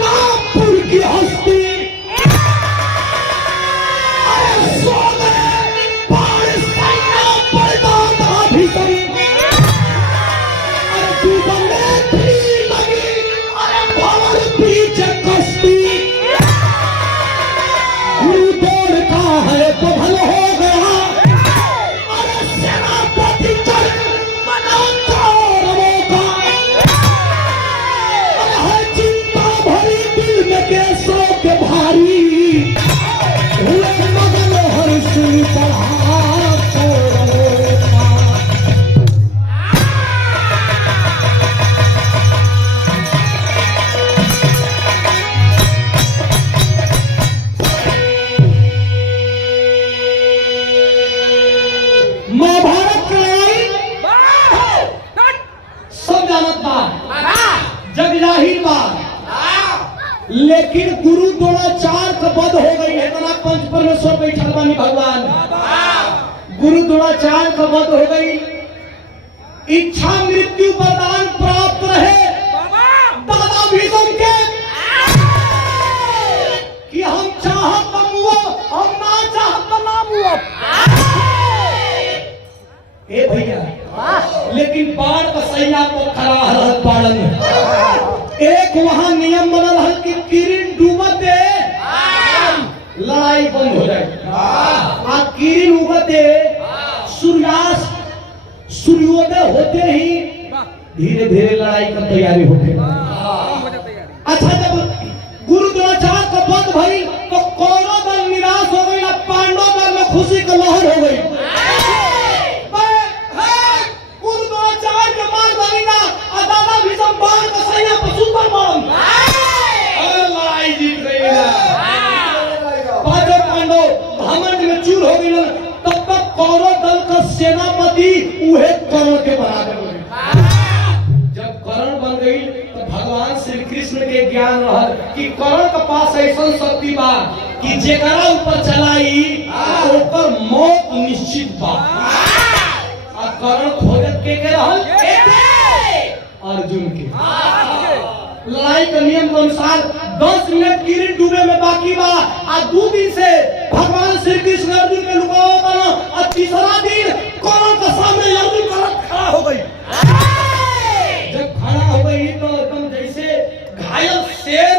हस्तिनापुर की हस्ती सो गए बाण सैन्य पर्वताभिषेक डूबने भी लगी भंवर बीच कश्ती गुरु दौड़ता है तो भल हो गया सेनापति चढ़ बना कौरवों का है चिंता भरी दिल में कैसों के भारी हुए मगन हर सुन पढ़ा कौरवों का। महाभारत की लड़ाई सब जानत बा, जग जाहिर बा, लेकिन गुरु द्रोणाचार्य का वध हो गई है। तना पंच परमेश्वर बैठल बानी भगवान, गुरु द्रोणाचार्य का वध हो गई। इच्छा मृत्यु वरदान प्राप्त रहे दादा भीष्म के कि हम चाहत तो मुआ, हम ना चाहत तो ना मुआ। ए भैया लेकिन बाढ़ का सैया को खड़ा रहत बाड़न। एक वहां नियम बनल है कि किरण डूबते लड़ाई बंद हो जाए, आ किरण उगते सूर्योदय होते ही धीरे धीरे लड़ाई का तैयारी होते। अच्छा जब गुरु द्रोणाचार्य का वध भई तो कौरव दल निराश हो गई, पांडव दल में खुशी का लहर हो गई। लड़ाई जीत गई पांचों पांडव घमंड में चूर हो गई। तब तक कौरव दल का सेनापति उहे कर्ण के बना दे। जब कर्ण बन गई तो भगवान श्री कृष्ण के ज्ञान रहल कि कर्ण के पास ऐसा शक्ति बा कि जेकरा ऊपर चलाई ओकर मौत निश्चित बा। आ कर्ण खोजत के रहल अर्जुन के। लड़ाई के नियम के अनुसार 10 मिनट किरण डूबे में बाकी बा। आ 2 दिन से भगवान श्री कृष्ण अर्जुन के लुकाओ बना, और तीसरा दिन कौरव के सामने अर्जुन का रथ खड़ा हो गई। जब खड़ा हो गई तो एकदम जैसे घायल शेर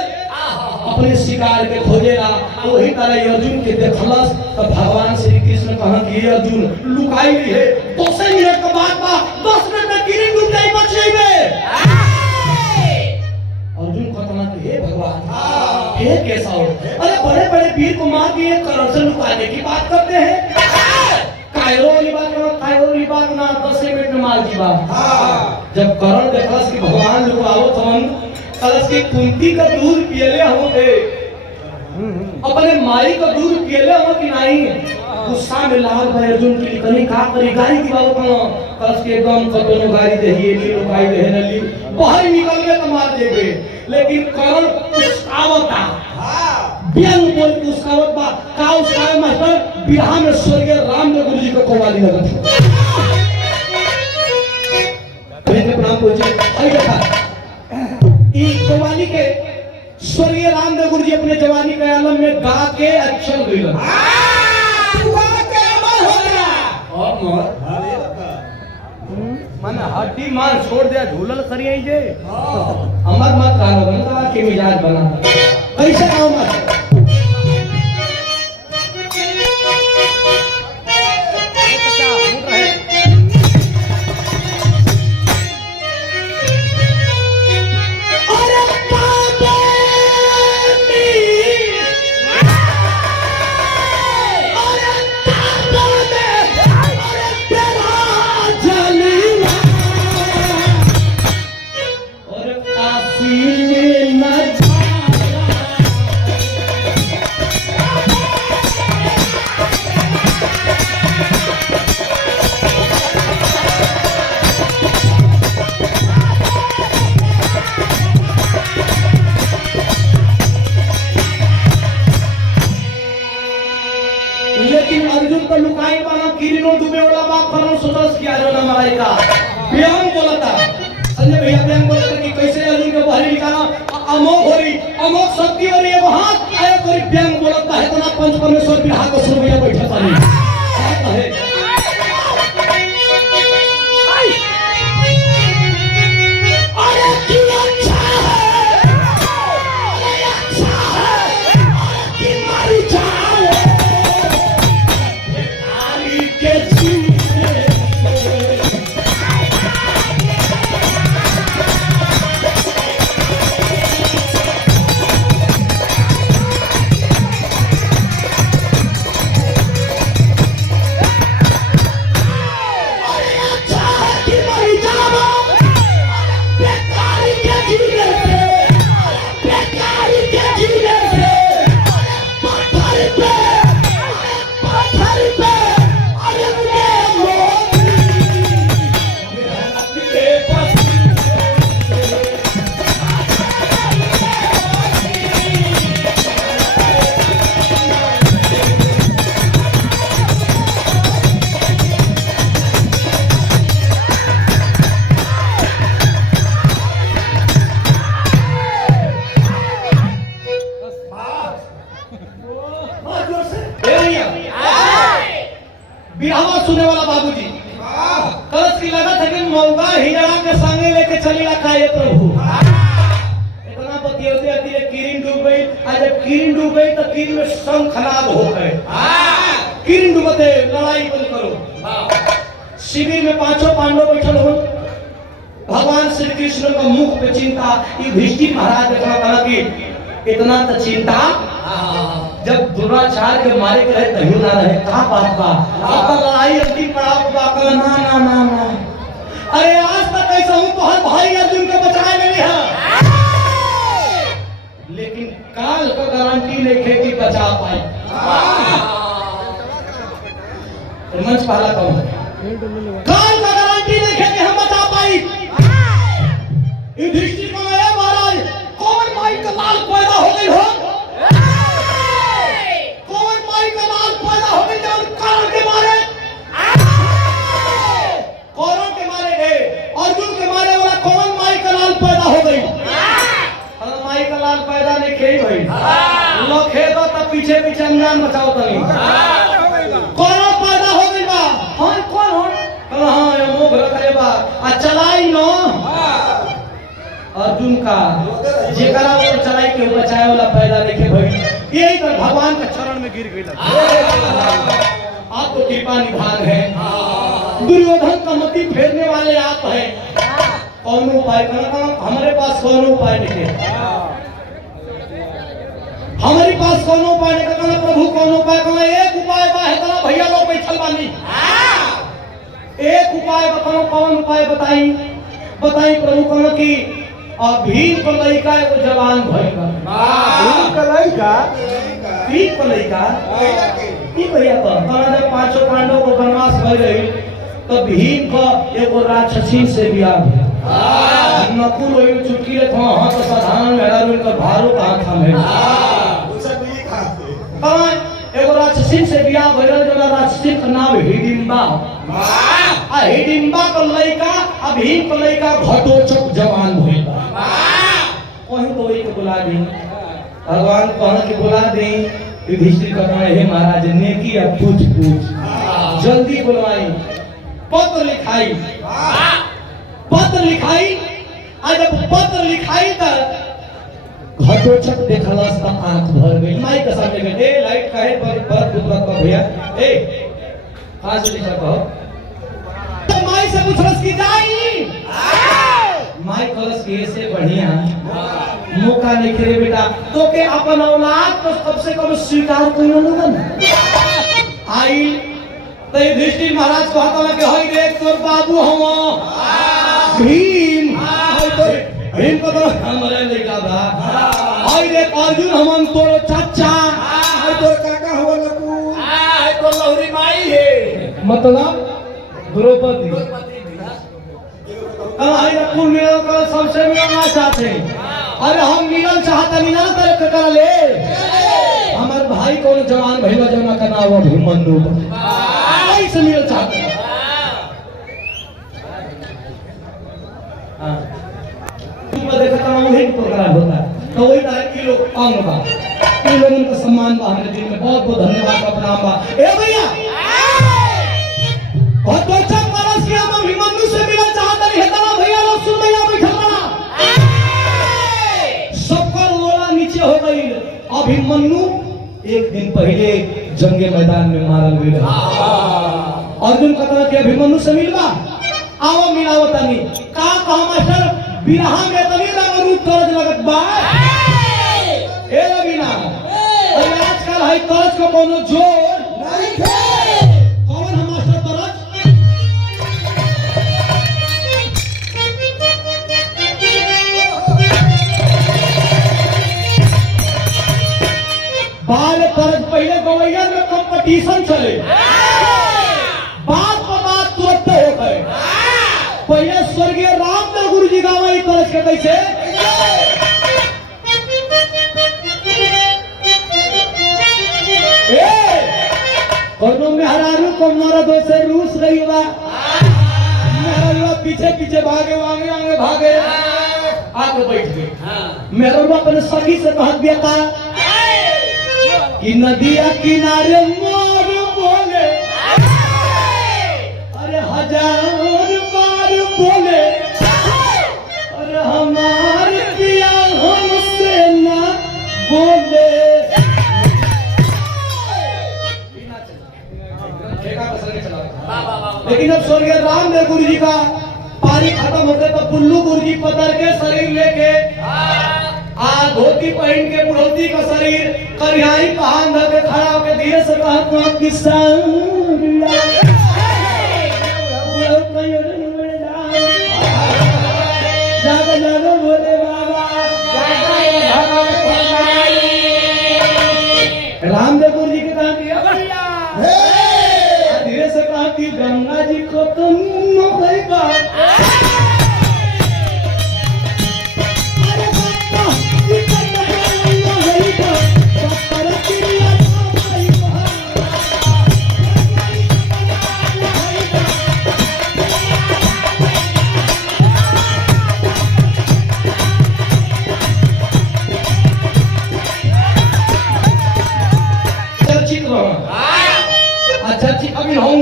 अपने शिकार के खोजेला, वही तरह अर्जुन के देखलस तो भगवान श्री कृष्ण कहा कि अर्जुन लुकाई है 10 मिनट के बाद बा, 10 मिनट में किरण डूब जाई, बच जाइबे। अर्जुन कहता कि हे भगवान हे कैसा हो, अरे बड़े बड़े वीर को मार दिए, कर्ण से लुकाने की बात करते हैं। कायरो वाली बात करो, कायरो वाली बात ना 10 मिनट में मार दी बात। जब कर्ण देखलस कि भगवान लुकाओ तो हम कलश की कुंती का दूध पियले हो थे, अपने माई का दूध पियले हो कि नहीं। गुस्सा में लाल भाई अर्जुन की कहीं का करी गाड़ी की बात करो, कलश के एकदम कतनो गाड़ी देहिए ली लुकाई देहे न ली बाहर निकल गए तो मार देबे। लेकिन कर्ण उस्कावता व्यंग बोल के उस्कावत बा का उस्कावे मास्टर बिहार में स्वर्गीय रामदेव गुरु जी को कव्वाली लगत है। पहले प्रणाम पूछे आई देखा ई कव्वाली के स्वर्गीय रामदेव गुरु जी अपने जवानी के आलम में गा के अक्षर गइलन। माने हड्डी मान छोड़ दिया झूलल करिए जे अमर मत करो गंगा के मिजाज बना कैसे आओ मत। लेकिन अर्जुन को लुकाई वाला किरणों डूबे वाला बाप करो सोचस किया जो ना मराएगा। व्यंग बोलता संजय भैया व्यंग बोलता कि कैसे अर्जुन को बाहर निकाला अमोघ होरी अमोक शक्ति और ये हाथ आए कोई व्यंग बोलता है तना पंच परमेश्वर बिहार को सुन भैया बैठा पानी है अरे की अच्छा है अरे अच्छा है कि मर जाओ भिखारी के जीने बिरहवा सुने वाला बाबूजी कलश की लगत है कि मौगा हिजड़ा के संगे लेके चलेला काहे प्रभु इतना बतियोते अतिले किरिन डूब गई आ जब किरिन डूब गई तो किरिन में संग खराब हो गए किरिन डूबते लड़ाई बंद करो शिविर में पांचों पांडव बैठल हो भगवान श्री कृष्ण का मुख पे चिंता युधिष्ठिर महाराज देखा कहा कि इतना तो चिंता जब दुराचार के मारे के रहे तभी ना रहे कहाँ बात बा आपका लड़ाई अंतिम पड़ाव बा कल ना ना ना ना अरे आज तक ऐसा हूँ तो हर भाई अर्जुन को बचाए मिली है लेकिन काल का गारंटी नहीं खेती बचा पाई मंच पहला कौन काल का गारंटी नहीं खेती हम बचा पाई युधिष्ठिर को महाराज कौन माई का लाल पैदा हो गई हो अर्जुन के मारे वाला कौन माई का लाल पैदा हो गई माई का लाल पैदा नहीं खेई भाई लोग खेदो तब पीछे पीछे अंजान बचाओ तनी कौन पैदा हो गई बा हां कौन हो हां ये मुंह रखले बा आ चलाई नो अर्जुन का जेकरा वो चलाई के बचाए वाला पैदा देखे भाई यही तो भगवान के चरण में गिर गई आप तो कृपा निधान है दुर्योधन का मति फेरने वाले आप हैं कौन उपाय करना हमारे पास कौन उपाय नहीं है हमारे पास कौन उपाय नहीं करना प्रभु कौन उपाय करना एक उपाय बा है तना भैया लोग बैठल बानी एक उपाय बताओ कौन उपाय बताई प्रभु कौन की भीम को लइका एगो जवान भइल भीम को लइका की भैया तो जब पांचों पांडव को वनवास भइल रही तो भीम को एगो राक्षसी से बियाह नकुल वही चुटकी ले था हां तो साधारण मेहरारू का भारो कहां था मैं एगो राक्षसी से बियाह भइल जो राक्षसी का नाम हिडिंबा आ हिडिंबा को लइका आ भीम को लइका घटोत्कच जवान भइल वही तो वही को बुला दी भगवान कहना कि बुला दी युधिष्ठिर का कहा हे महाराज नेकी अब पूछ जल्दी बुलवाई पत्र लिखाई आज जब पत्र लिखाई तक घटोत्कच देखलस का आंख भर गई माई के सामने में ए लाइट काहे पर दुबरा का भैया ए कहां से लिखा कहो तो माई से पूछलस की जाई माई कलस के से बढ़िया मौका नहीं करे बेटा तो के अपन औलाद तो सबसे कम स्वीकार करियो लोगन आई तो युधिष्ठिर महाराज कहता ना कि हई देख तोर बाबू हम भीम भीम को तो हमरे लइका बा हई देख अर्जुन हम तोर चाचा हई तोर काका हो लकू हई तोर लौरी माई है मतलब द्रौपदी हई कुल मिला कर सबसे मिलना चाहते हैं अरे हम मिलन चाहता नहीं ना तरफ कर ले हमारे भाई कौन जवान भैया जमा करना हुआ अभिमन्यु ऐसे मिलन चाहते हां तुम देखता हूं वही प्रोग्राम होता है तो वही तरह के लोग अंग बा इन लोगों का सम्मान बा हमारे दिल में बहुत बहुत धन्यवाद का प्रणाम बा। ए भैया बहुत अच्छा परस के हम अभिमन्यु से मिलना चाहते हैं हेतवा भैया लोग सुन भैया बैठल बना सबका रोला नीचे हो गई। अभिमन्यु एक दिन पहले जंगे मैदान में मारल गई अर्जुन कहता कि अभिमन्यु से मिलवा आओ मिलाओ तनी का कहा मास्टर बिरहा में तनी रंग रूप तरज लगत बा ए रवीना अरे आजकल है तरज को कोनो जोर नहीं है कौन है मास्टर तरज बाल तरज पहले गवैया में कंपटीशन चले बात पर बात तुरंत हो गए पहले स्वर्गीय रामदेव गुरु जी गावे तरज के कैसे कोनो मेहरारू को मरद से रूस रही बा मेहरारू पीछे पीछे भागे आगे आगे भागे आके बैठ गए मेहरारू अपने सखी से कह दिया था कि नदिया किनारे मोर बोले अरे हजार बार बोले अरे हमार पिया हमसे ना बोले लेकिन अब स्वर्गीय रामदेव गुरु जी का पारी खत्म होते तो पुल्लू गुरु जी पतर के शरीर लेके धोती पहन के बुढ़ौती का शरीर करियाई पहान धके खड़ा होकर धीरे से कहते हैं किसान बोले बाबा रामदेव गुरु जी के कहा धीरे से कहा कि गंगा जी को तुम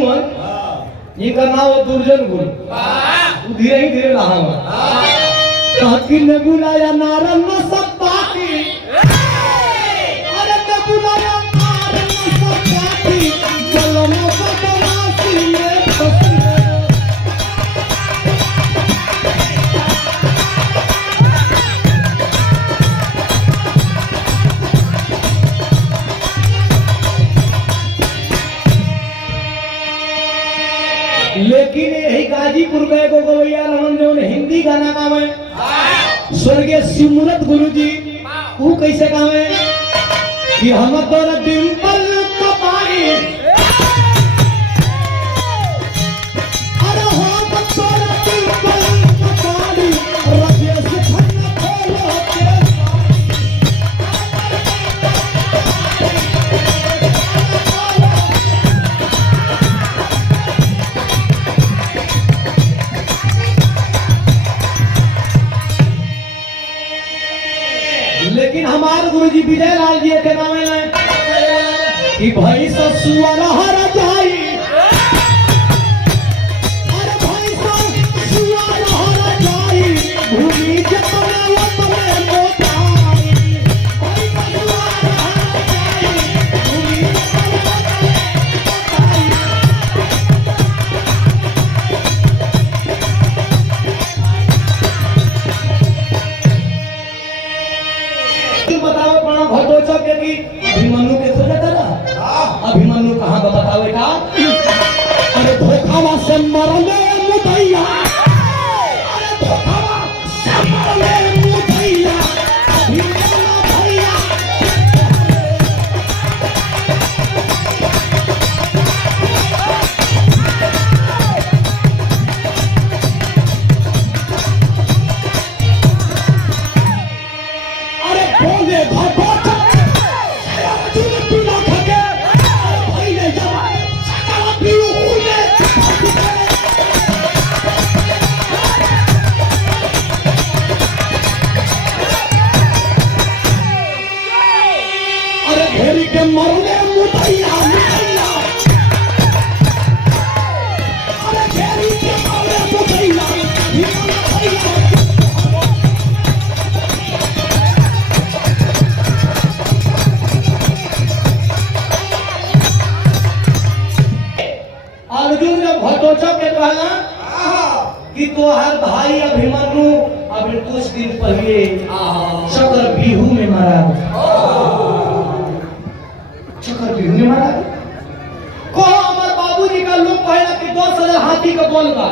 इनका नाम है दुर्जन गुरु धीरे ही धीरे रहा काकी ने बुलाया नारन न सब बाकी अरे ने बुलाया नारन न सब बाकी कलम बदमाशी में फंसी लेकिन यही गाजीपुर गए को गवैया रहन जो हिंदी गाना गावे स्वर्गीय शिवमूर्त गुरु जी वो कैसे गावे कि हम तोरा डिंपल कपारी अरे हम तोरा डिंपल कपारी रजे से खन्ना खोलो के लेकिन हमारे गुरुजी विजय लाल जी के नाम है कि भाई ससुर हर जाई अरे भाई ससुर हर जाई भूमि जतने वतने मोटाई भाई ससुर हर जाई भूमि जतने वतने बताओ बड़ा भटोचा के कि अभिमन्यु के खोजा था अभिमन्यु कहां बतावे का अरे धोखावा से मरले मुदैया अरे धोखावा से मरले मुदैया अभिमन्यु भैया अरे बोले भटोचा मरले मुदैया मुदैया अरे घेरी के मरले मुदैया मुदैया अर्जुन ने घटोत्कच के कहला कि तोहर भाई अभिमन्यु अभी कुछ दिन पहले चक्रव्यूह में मारा चक्रव्यूह में मारा को हमारे बाबूजी का लोग कहला कि 10,000 हाथी का बल बा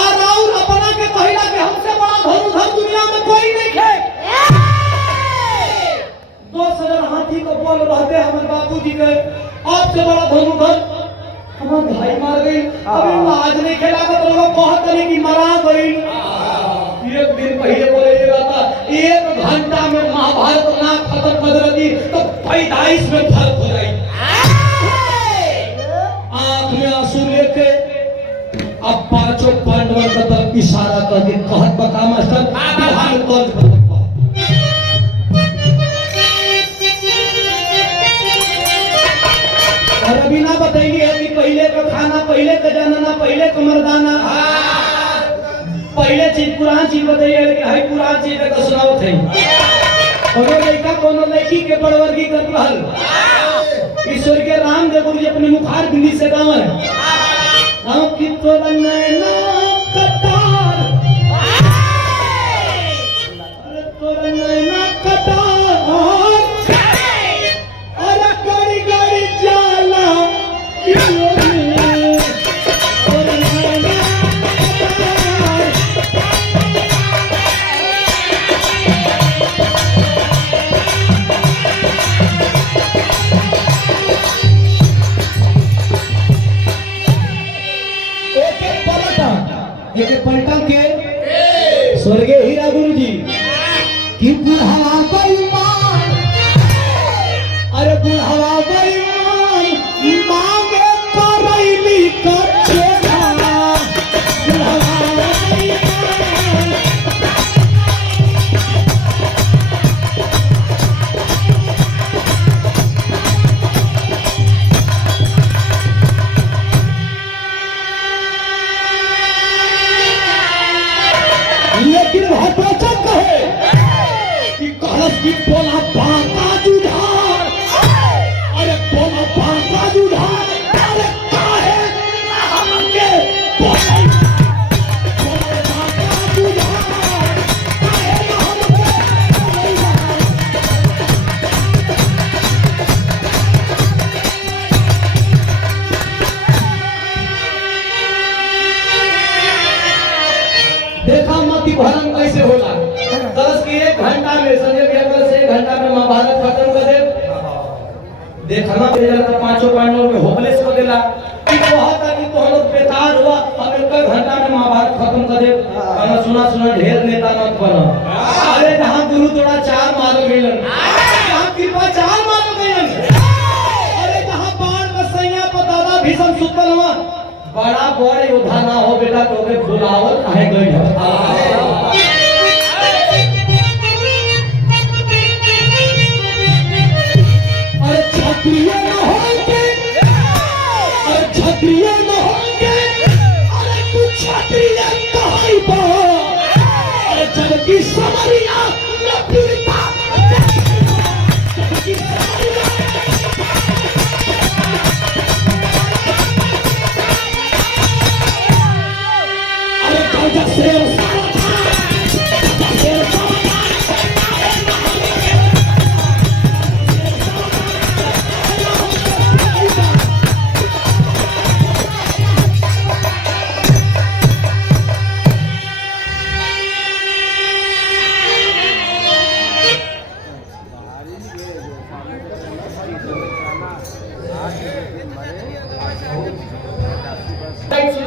और राउर अपना के कहला कि हमसे बड़ा धनुधर दुनिया में कोई नहीं है 10,000 हाथी का बल रहते हमारे बाबूजी के आपसे बड़ा धनुधर हमारे भाई मार गई अभी आज नहीं खेला तो लोग बहुत तरह की मरा गई एक दिन पहले बोले था 1 घंटा में महाभारत ना खत्म कर दी तो 45 में फर्क हो जाए आंख में आंसू लेके अब 5 पांडवों का तरफ इशारा कर दी कहत बता मास्टर बिहार कौन और अभी ना बताइए है कि पहले का खाना पहले का जानना पहले का मर्दाना पहले चीज पुरान चीज बताइए कि हाई पुरान चीज का सुनाओ थे कोनो लड़का कोनो लड़की के बड़वर्गी कर रहल ईश्वर के राम देव गुरु जी अपने मुखार बिंदी से गाँव है हम की तो नैना कतार अरे तो नैना कतार अरे गड़ी गड़ी जाला एक पलटन के स्वर्गीय हीरा गुरु जी कि बुढ़ावा बेईमान अरे बुढ़ावा बेईमान मांगे करैली कचेरा बुढ़ावा बेईमान लेकिन घटोत्कच कहे कि कहलस कि बोला बाका जुधार अरे बोला बाका जुधार अरे काहे हमके बोले बोले बाका जुधार काहे हमके देखा मत भरण कैसे होला 10 के 1 घंटा में संजय भैया से 1 घंटा में महाभारत खत्म कर दे देखना पड़ेगा 5 पांडवों में होपलेस कर देला कि बहुत आदमी तो हम लोग बेकार हुआ हम 1 घंटा में महाभारत खत्म कर दे गाना सुना सुना ढेर नेता मत बनो अरे जहां गुरु तोड़ा 4 मारो मिलन जहां कृपा 4 मारो मिलन अरे जहां बाण में सैया पतादा भीषम सुतल हुआ बड़ा बड़ योद्धा ना हो बेटा तो के बुलावल काहे गई अरे क्षत्रिय न होंगे अरे क्षत्रिय न होंगे अरे तू क्षत्रिय कहाई बा अरे जब की समरिया न पीड़िता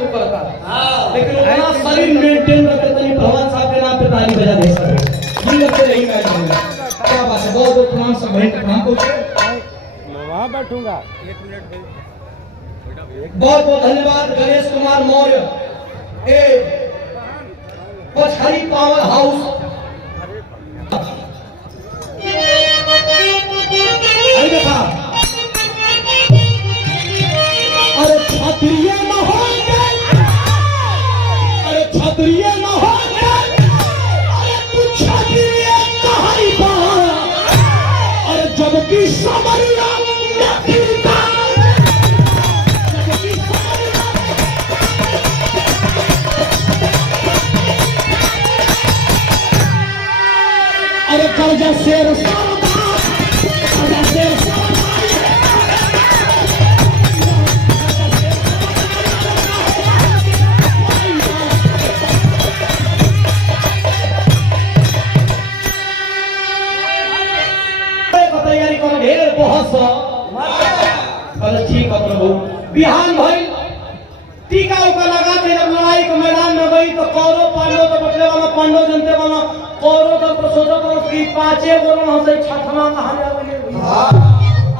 लेकिन अपना शरीर मेंटेन रखे तनी भगवान साहब के नाम पे ताली बजा दे सके हम लोग से नहीं मैं जाऊंगा क्या बात है बहुत बहुत प्रणाम सब भाई प्रणाम को मैं वहां बैठूंगा 1 मिनट बहुत बहुत धन्यवाद गणेश कुमार मौर्य ए पचहरी पावर हाउस राजा शेर सरदार, राजा शेर सरदार। तैयारी करो ढेर बहुत अरे ठीक है प्रभु। बिहान भाई टीका ऊपर लगा के जब लड़ाई के मैदान में गई तो कौरव पांडव तो बदले वाला पांडव जनते वाला कौरव तो प्रसोदक और की पांचे गोरों से छठमा कहां जावे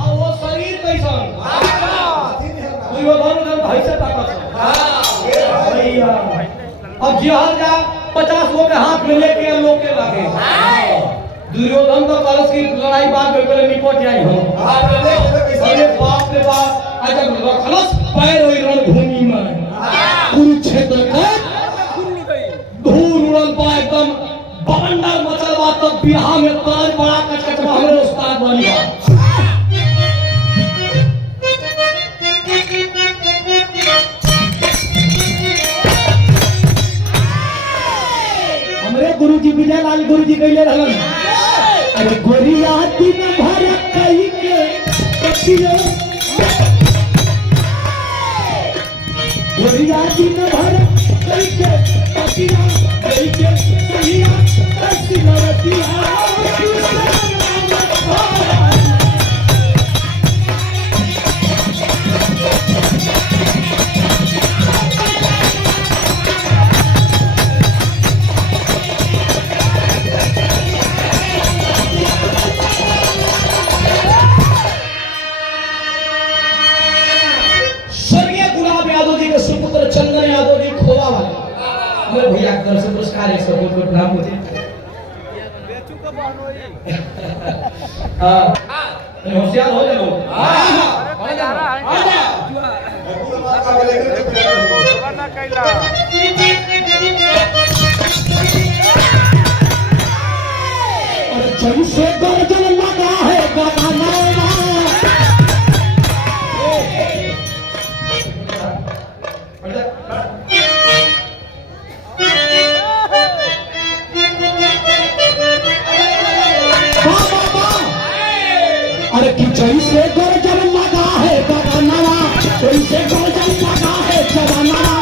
और वो शरीर कैसन दुर्योधन जन भाई से ताकत भैया अब जिहाद जा 50 लोग के हाथ में लेके लोग के लागे दुर्योधन तो कलश की लड़ाई बात में पहले निपट जाई हो अरे बाप रे बाप अगर रखलस पैर होई रणभूमि में कुरुक्षेत्र का धूल उड़ल बा एकदम बवंडर मचल बा तब बिहार में ताज बड़ा कचकच हमरे उस्ताद बनी बा हमरे गुरुजी विजयलाल गुरुजी कहले रहलन अरे गोरिया दिन भर कई के कटियो गोरिया दिन भर कई के कटियो कई के सहिया ऐसी नवतिया भैया की तरफ से पुरस्कार 100 रुपये प्रणाम मुझे होशियार हो जाओ जब से गर्दन लगा है गवाना जैसे गर्दन लगा है गगनवा वैसे गर्दन लगा है जवानवा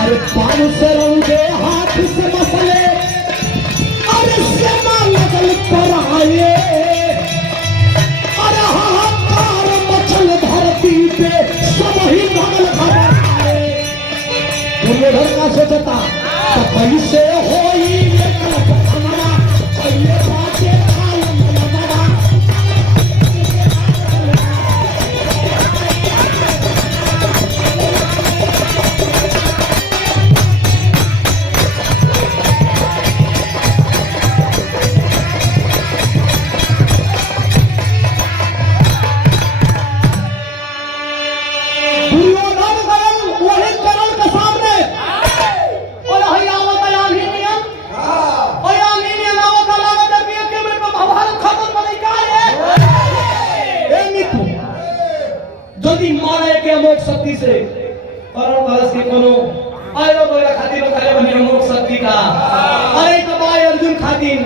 अरे पाँव से रंगे हाथ से मसले अरे सेना लगल पर आए अरे हाहाकार मचल धरती पे सब ही भगल घबराए दुर्योधन का सोचता तो कैसे होई ये कल्पना पहले बातें आलम लगा अमोक शक्ति से परम कलश के कोनो आयो बोला खातिर करे बनी अमोक शक्ति का अरे तो भाई अर्जुन खातिर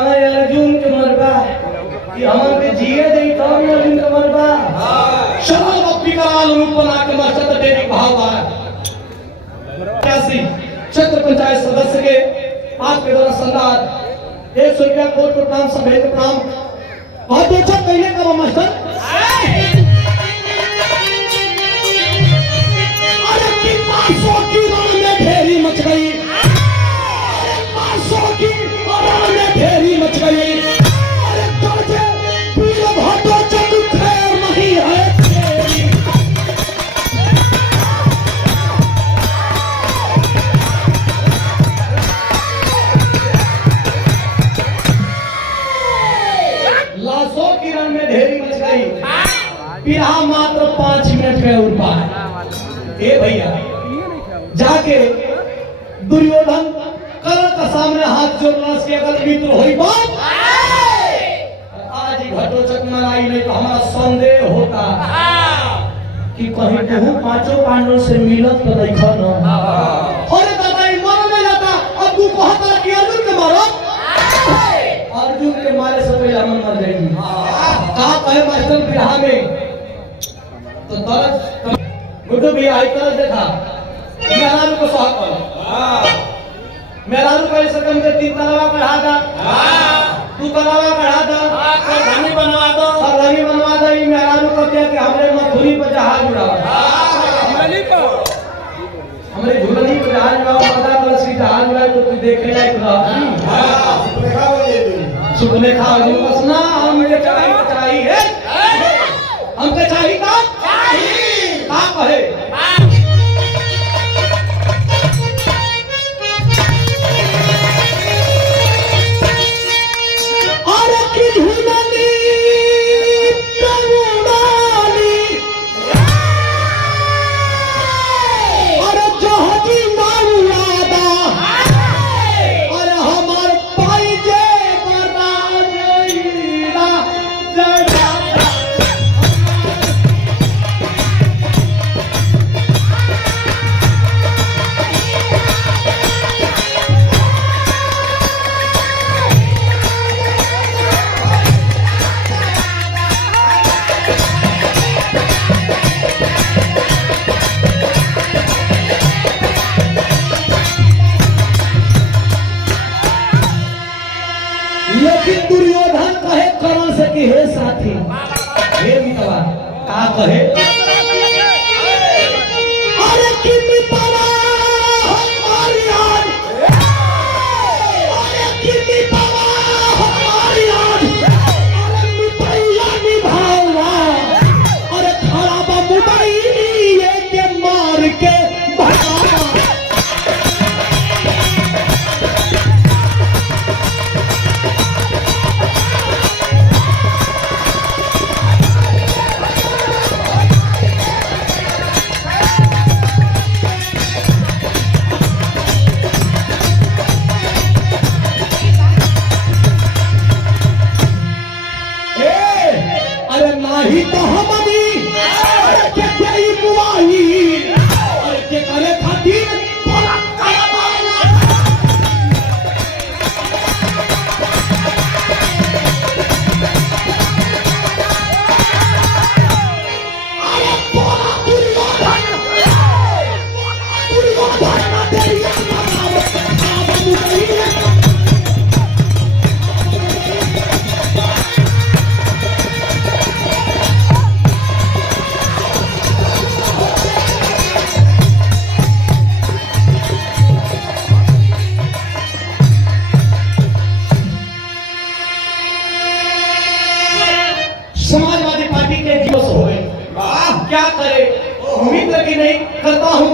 अरे अर्जुन के मरबा कि हमन के जिए देई तो अर्जुन के मरबा चलो भक्ति का रूप बना के मस्तक देवी भाव आ 81 क्षेत्र पंचायत सदस्य के आपके द्वारा संदान 100 रुपया कोट प्रणाम सभेद प्रणाम और देखो पहले का मास्टर की रण में ढेरी मच गई 500 की रण में ढेरी मच गई अरे तुझे पीर भाटो जग खैर नहीं है लाशों की रण में ढेरी मच गई पीरा मात्र 5 मिनट में उड़ पाए ए भैया जाके दुर्योधन कर्ण सामने हाथ जोड़ना के अगर मित्र होई बात आज ही घटोचक मनाई नहीं तो हमारा संदेह होता कि कहीं कहूँ पांचों पांडव से मिलत तो नहीं खाना अरे दादा मर में जाता अब तू कहता कि अर्जुन के मारो अर्जुन के मारे से पहले हम मर जाएंगे कहा कहे मास्टर बिहार में तो दर्द गुड्डू भी आई तरह देखा मेहरारू को सहा मेहरारू को ऐसे कम से 3 तलावा बढ़ा दा 2 तलावा बढ़ा दा रानी बनवा दो और रानी बनवा दो ये मेहरारू को क्या कि हमरे मथुरी पर जहाज उड़ावा हमरे झूलनी पर जहाज उड़ावा पता कलश की जहाज उड़ाए तो तू देखेगा एक सुपनेखा बस ना हमरे चाहिए हमके चाहिए का कहे लेकिन दुर्योधन कहे करण से कि हे साथी हे मितवा का कहे अरे कि मितवा हमारी याद अरे कि मितवा हमारी याद अरे मितैया निभावा अरे खराब मुदाई ये के मार के भगावा नहीं तो हमनी के तेरी बुआई और के करे खातिर बोला काया मारना अरे बोला दुर्योधन ना तेरी समाजवादी पार्टी के दिवस हो गए क्या करे मित्र की नहीं करता हूँ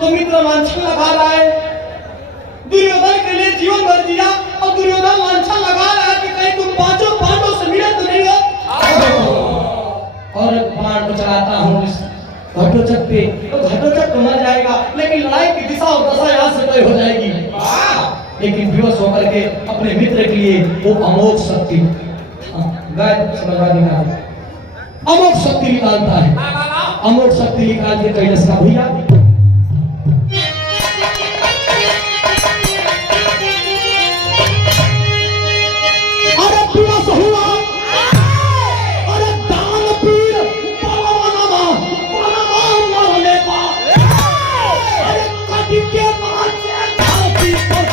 तो मित्र वांछा लगा रहा है दुर्योधन के लिए जीवन भर दिया और दुर्योधन वांछा लगा रहा है कि कहीं तुम पांचों पांडवों से मिले तो नहीं हो और बाण को चलाता हूँ घटोचक पे तो घटोचक तो मर जाएगा लेकिन लड़ाई की दिशा और दशा यहाँ से तय हो जाएगी लेकिन विवश होकर के अपने मित्र के लिए वो अमोघ शक्ति समझवादी अमोघ शक्ति निकालता है अमोघ शक्ति निकाल के कैलाश का भैया अरे विवश हुआ अरे दानवीर पलवानमा मरने का अरे कटी के बाद से धरती पर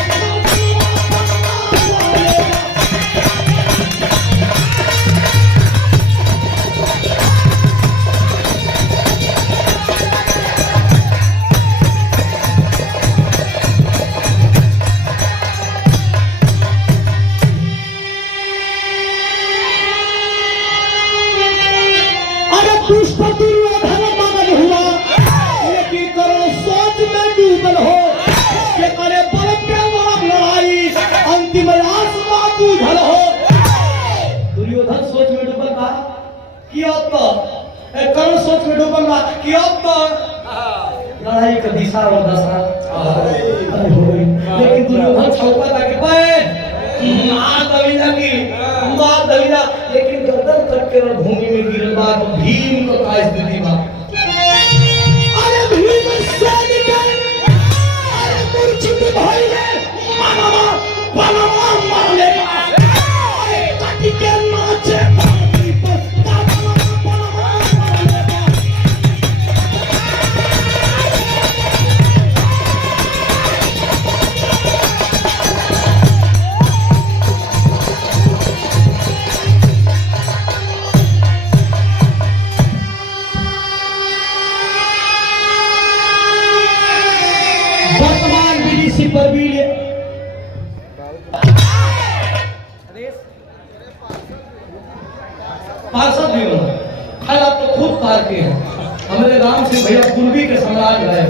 दुष्ट दुर्योधन मगन हुआ लेकिन करो सोच में डूबल हो कि करे बल पे बड़ लड़ाई अंतिम आसमा बूझल हो दुर्योधन सोच में डूबल बा कि अब तो कर्ण सोच में डूबल बा कि अब तो लड़ाई का दिशा और दशा अरे हो गई। लेकिन दुर्योधन छौका था कि मार दलिया लेकिन गर्दन कट के भूमि में गिरल बा तो भीम को का स्थिति बा। अरे भीम सैनिक अरे मूर्छित भइले पनमा मारले अरे कटी के नाचे धरती पर पनमा मारले। वर्तमान बीडीसी पर भी पार्षद भी हो खैर आप तो खूब कार के हैं। हमारे राम सिंह भैया पूर्वी के सम्राट रहे।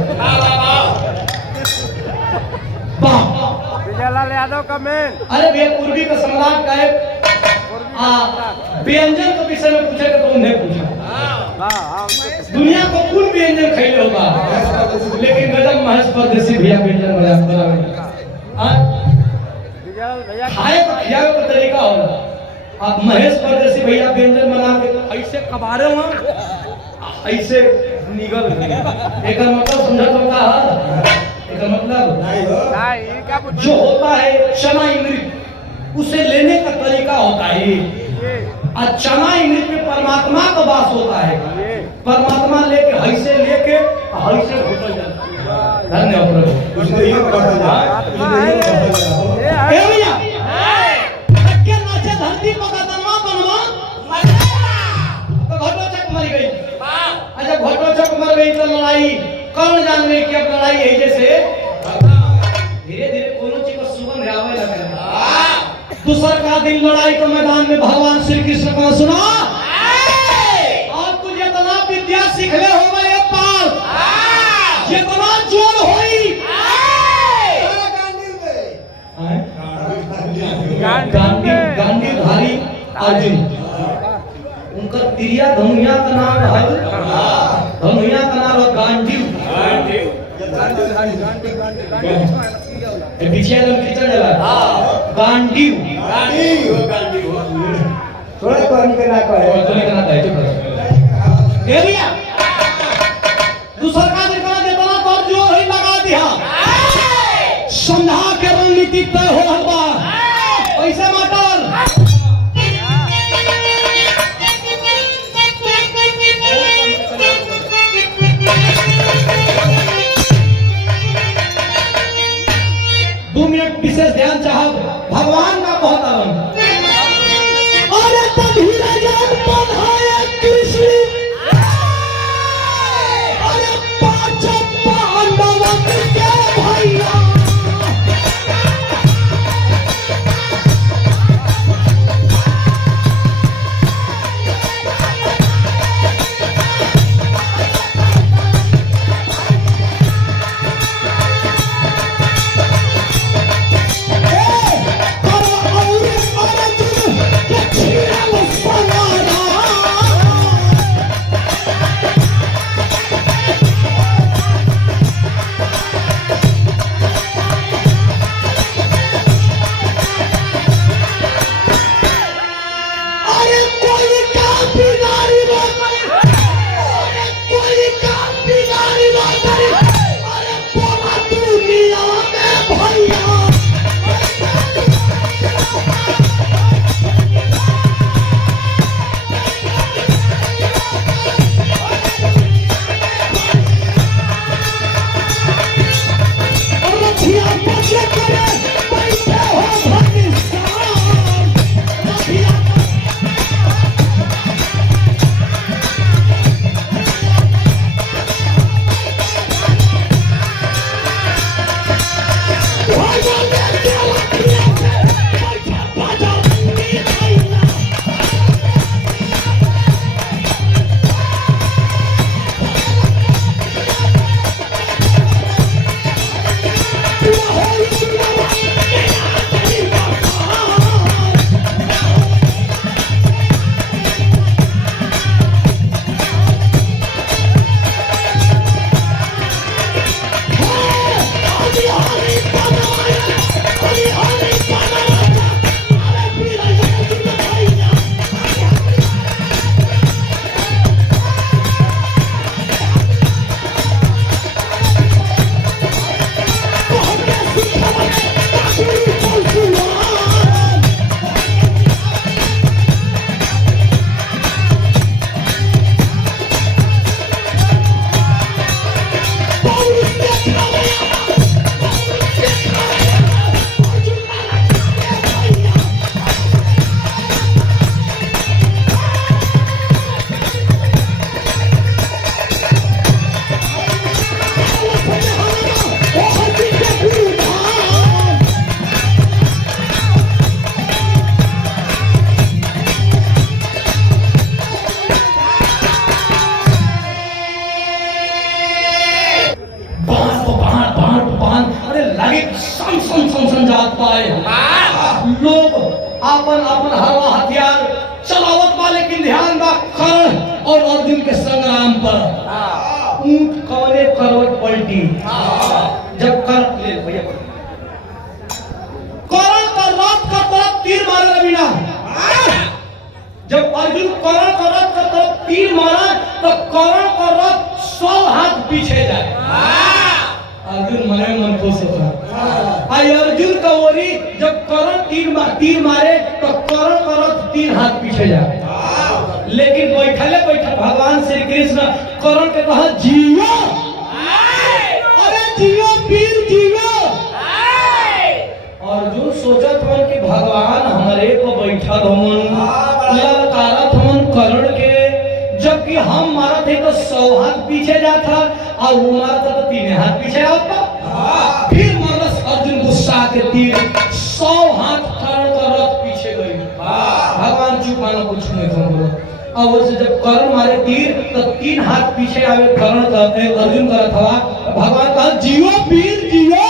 विजयलाल यादव का मेन। अरे भैया पूर्वी का सम्राट का है। व्यंजन के विषय में पूछेगा तो उन्हें पूछा। दुनिया को कुल व्यंजन खेले होगा लेकिन गजब महेश परदेसी भैया व्यंजन बना खाए का खियावे का तरीका होगा। आप महेश परदेसी भैया व्यंजन बना के ऐसे कबारे वहां ऐसे निगल एक मतलब समझा तो का एक मतलब जो होता है चना अमृत उसे लेने का तरीका होता है। और चना अमृत में परमात्मा का वास होता है। परमात्मा लेके ऐसे लेके ऐसे घुटल जाता है। धन्यवाद प्रभु। कुछ नहीं पता भैया के नाचे धरती पर कदमा बनवा तो घटोचक मर गई। अच्छा घटोचक मर गई तो लड़ाई कौन जान गई कि अब लड़ाई है जैसे धीरे धीरे कोनो चीज का सुगंध आवे लगे। दूसर का दिन लड़ाई के मैदान में भगवान श्री कृष्ण को सुना और तू जितना विद्या सीखले हो गए पाल जितना जोर होई गांधीधारी अर्जुन उनका तिरिया धनुया का नाम है। धनुया का नाम है गांधी। पीछे एकदम किचन जला गांधी थोड़ा पानी का ना कहे तो नहीं करना है चुप रहो। ए भैया दूसरा का देखना जितना तो जोर ही लगा दिया समझा के रणनीति तय हो रहल बा पैसे मटर 2 मिनट विशेष ध्यान चाहब भगवान का बहुत आनंद। अरे तभी राजन पधारे कृष्ण अरे पांच पांडव के भैया आपन आपन हरवा हथियार चलावत बा, लेकिन ध्यान बा कर्ण और अर्जुन के संग्राम पर। ऊंट कवने करवट पलटी जब कर्ण ले भैया कर्ण का रथ का तरफ तीर मारे रवीना। जब अर्जुन कर्ण का रथ का तरफ तीर मारा तो कर्ण का रथ 100 हाथ पीछे जाए। अर्जुन मने मन खुश होता। आई अर्जुन का ओरी जब कर्ण तीर मारे तो कर्ण का रथ 3 हाथ पीछे जाए। लेकिन बैठले बैठल भगवान श्री कृष्ण कर्ण के कहा जियो, अरे जियो वीर जियो। अर्जुन सोचत हन कि भगवान हमारे को बैठल हमन ललकारत हमन कर्ण के, जबकि हम मारा थे तो 100 हाथ पीछे जाता और वो मारा था तो 3 हाथ पीछे आता। फिर मारस अर्जुन गुस्सा के तीर 100 हाथ कर्ण का रथ पीछे गई। भगवान चुप मानो कुछ नहीं बोलो। अब वो जब कर्ण मारे तीर तो 3 हाथ पीछे आवे कर्ण का अर्जुन का था। भगवान कहा जियो वीर जियो,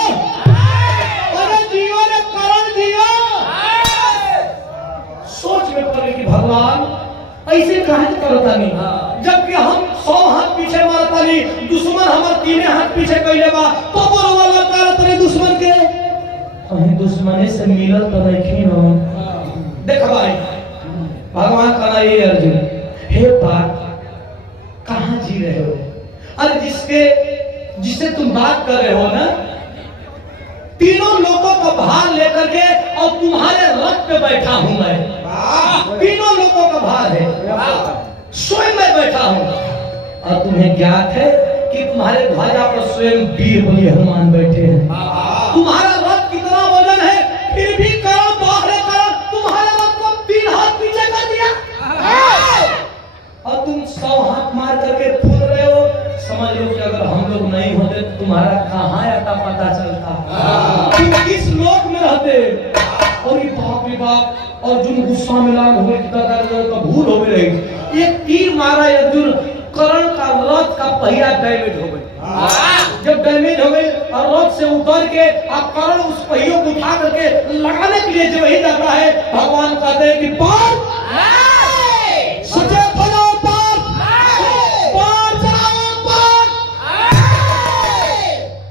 अरे जियो रे कर्ण जियो। सोच में पड़े कि भगवान ऐसे काहे करता नहीं, जबकि हम 100 हाथ पीछे मारता नहीं, दुश्मन हमार 3 हाथ पीछे कइले बा तो बोलवा करत रे दुश्मन के। कहीं दुश्मने से मिलल तो नहीं न देख भाई। भगवान कहा ये अर्जुन हे बात कहां जी रहे हो? अरे जिससे तुम बात कर रहे हो ना, तीनों लोगों का भार लेकर के और तुम्हारे रथ पे बैठा हूं मैं। तीनों लोगों का भार है, स्वयं मैं बैठा हूं। और तुम्हें ज्ञात है कि तुम्हारे ध्वजा पर स्वयं वीर बलि हनुमान बैठे हैं। तुम्हारा रथ कितना वजन है, फिर भी करो बाहरे करो, तुम्हारे रथ को 3 हाथ पीछे कर दिया और तुम 100 हाथ मार करके फूल रहे हो। समझ लो कि अगर हम लोग नहीं होते तो तुम्हारा कहाँ आता पता चलता, तुम किस लोक में रहते। और ये बाप रे बाप, अर्जुन गुस्सा में लाल हो गए, तो भूल हो गई रही। एक तीर मारा अर्जुन, कर्ण का रथ का पहिया डैमेज हो गई। जब डैमेज हो गई और रथ से उतर के अब कर्ण उस पहियों को उठा करके लगाने के लिए जब वही जाता है, भगवान कहते हैं कि पार सचे बनो पार, पार चलाओ पार।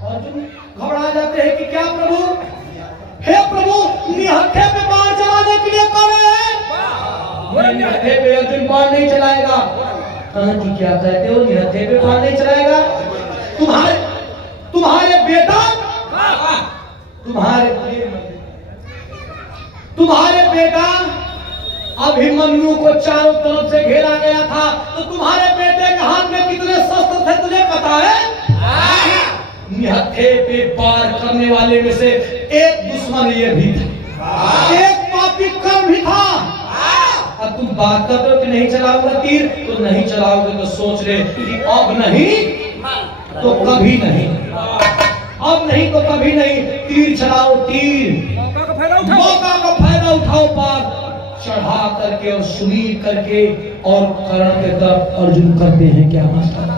अर्जुन घबरा जाते हैं कि क्या प्रभु, हे प्रभु निहत्थे पे बाण चलाने के लिए कह रहे हैं। निहत्थे पे अर्जुन बाण नहीं चलाएगा। जी क्या कहते हो, निहत्थे पे बाण नहीं चलाएगा? तुम्हारे बेटा तुम्हारे बेटा अभिमन्यु को चारों तरफ से घेरा गया था, तो तुम्हारे बेटे के हाथ में कितने शस्त्र थे तुझे पता है? निहत्थे पे पार करने वाले में से एक दुश्मन ये भी था, एक पापी कर्ण भी था। अब तुम बात कर रहे हो कि नहीं चलाओगे तीर, तो नहीं चलाओगे तो सोच ले कि अब नहीं तो कभी नहीं, अब नहीं तो कभी नहीं। तीर चलाओ, तीर मौका का फायदा उठाओ, पार चढ़ा करके और सुनील करके और कर्ण के तरफ अर्जुन करते हैं क्या मास्टर।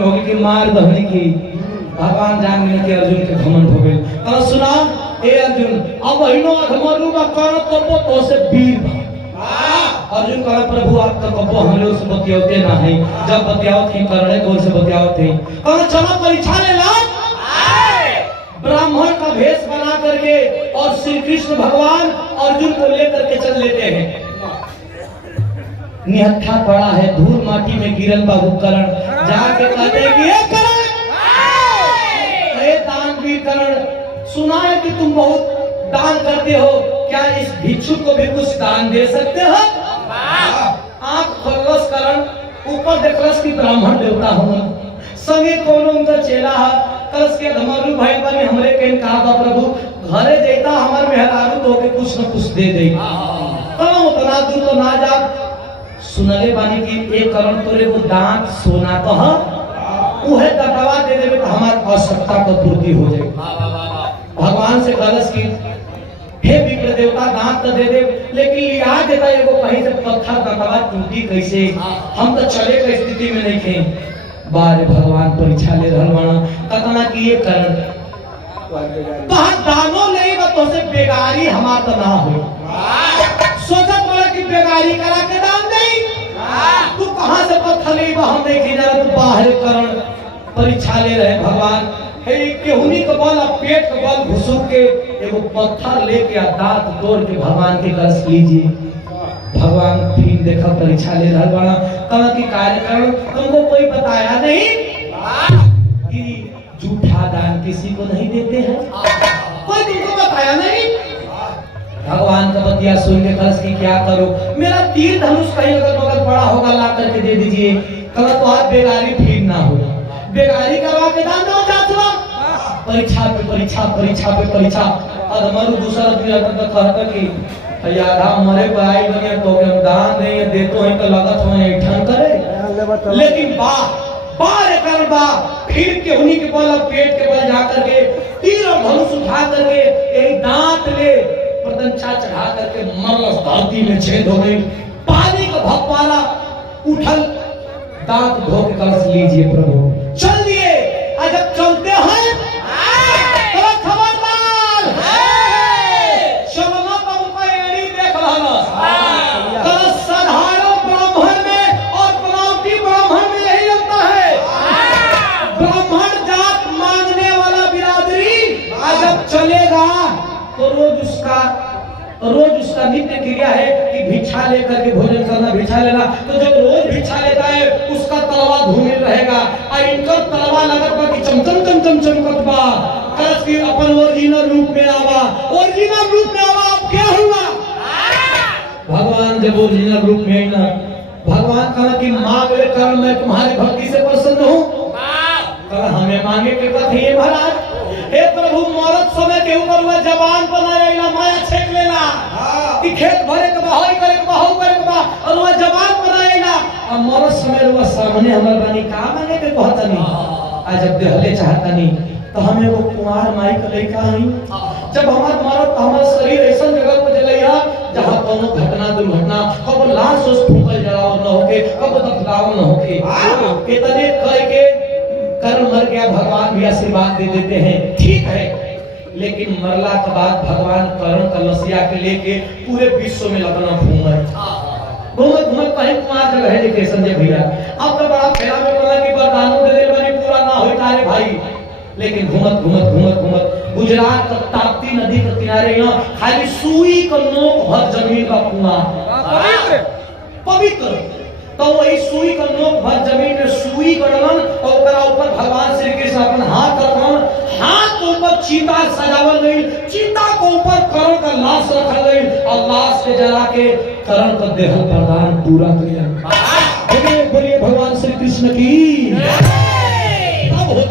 में होगी कि मार दहनी की भगवान जान गए कि अर्जुन के घमंड हो गए। कहा सुना ए अर्जुन अब हिनो अधमरु का कर्ण तो से वीर अर्जुन कहा प्रभु आप तो कबो हम लोग से बतियाते ना है जब बतियाओ थे करने गोल से बतियाओ थे। कहा चलो परीक्षा ले ला ब्राह्मण का भेष बना करके और श्री कृष्ण भगवान अर्जुन को लेकर के चल लेते हैं। निहत्था पड़ा है धूल माटी में गिरल बाबू करण जाके कहते हैं कि ये करण हे दानवीर करण सुना है कि तुम बहुत दान करते हो क्या इस भिक्षु को भी कुछ दान दे सकते हो। आंख खोलस करण ऊपर देखलस कि ब्राह्मण देवता हो संगे कोनो उनका चेला है कलश के धमरू भाई बने हमरे के कहा था प्रभु घरे देता हमार मेहरारू तो के कुछ न कुछ दे दे कम उतना दूर तो ना जा सुनले बानी कि एक करण तोरे को दान सोना तो है उहे दटवा दे देबे तो हमार आवश्यकता को पूर्ति हो जाए। भगवान से कलश की हे विप्र देवता दान तो दे दे लेकिन लिया देता एगो कहीं से पत्थर दटवा टूटी कैसे हम तो चले के स्थिति में नहीं थे। बारे भगवान परीक्षा ले रहलवाना कतना कि ये करण तो दानो नहीं बा तो से बेगारी हमार तो ना हो सोचत बड़ा कि बेगारी करा के दान नहीं तू कहां से पत्थर ले बा हम नहीं जा तू बाहर करण परीक्षा ले रहे भगवान हे केहुनी के बल पेट के बल घुसुक के एगो पत्थर लेके आ दांत तोड़ के भगवान के कलश लीजिए। भगवान फिर देखा परीक्षा ले रहा बड़ा कहा कि कार्यक्रम तुमको कोई बताया नहीं कि झूठा दान किसी को नहीं देते हैं कोई तुमको बताया नहीं। भगवान का बतिया सुन के कलश की क्या करो मेरा तीर धनुष कहीं अगर बगल पड़ा होगा ला करके दे दीजिए। कहा तो आप बेगारी फिर ना हो बेगारी करवा के दान दो जातवा परीक्षा पे परीक्षा परीक्षा पे परीक्षा और हमारे दूसरा आदमी आता तो कहता कि यार हमारे भाई बनिया तो हम दान नहीं दे तो ही तो लागत हो ऐठन करे लेकिन वाह बार कर बा फिर के उन्हीं के बल पेट के बल जा करके तीर और धनुष उठा करके एक दांत ले प्रदंचा चढ़ा करके मरलस धरती में छेद हो गई पानी का भपवाला उठल दांत धो के कलश लीजिए प्रभु चल दिए जब चलते हैं तो खबरदार चलना तो उनका एड़ी देख रहा कलश साधारण ब्राह्मण में और बनावटी ब्राह्मण में यही लगता है ब्राह्मण जात मांगने वाला बिरादरी जब चलेगा तो रोज उसका नित्य क्रिया है कि भिक्षा लेकर के भोजन करना भिक्षा लेना तो जब रोज भिक्षा लेता है उसका तलवा धूमिल रहेगा और इनका तलवा लगत बा कि चमचम चमचम चमकत बा कलश की अपन ओरिजिनल रूप में आवा अब क्या हुआ भगवान जब ओरिजिनल रूप में आई ना भगवान कहा कि मांग ले कर मैं तुम्हारी भक्ति से प्रसन्न हूँ कहा हमें मांगे के कथी है महाराज हे प्रभु मरत समय के ऊपर हुआ जवान बनाएगा माया छेक लेला कि खेत भरे के बहाई करे के बहाऊ करे के बा और वह जवान बनाएगा और मरत समय हुआ सामने हमर बानी का मांगे के कहता नहीं आज जब देहले चाहता नहीं तो हमें वो कुमार माई का लड़का हई जब हमार मरत हमार शरीर ऐसा जगह पर जलैया जहां कोनो घटना दुर्घटना कब लाश उस फूकल जलाव न होके कब दफनाव न होके इतने कह के कर्म मर गया भगवान भी आशीर्वाद दे देते हैं ठीक है लेकिन मरला के बाद भगवान कर्ण का लसिया के लेके पूरे विश्व में लगना घूमत कहीं कुमार जगह है देखे संजय भैया अब तो बड़ा फेरा में बोला कि वरदानों दे दे बनी पूरा ना होई तारे भाई लेकिन घूमत गुजरात का ताप्ती नदी के किनारे यहाँ खाली सुई का नोक भर जमीन का कुआं पवित्र तो वही सुई का नोक भर जमीन में सुई गड़लन और ओकरा ऊपर भगवान श्री कृष्ण अपन हाथ रखन हाथ के ऊपर चीता सजावल गई चीता के ऊपर कर्ण का लाश रखल गई और लाश के जला के कर्ण का देह प्रदान पूरा किया। बोलिए भगवान श्री कृष्ण की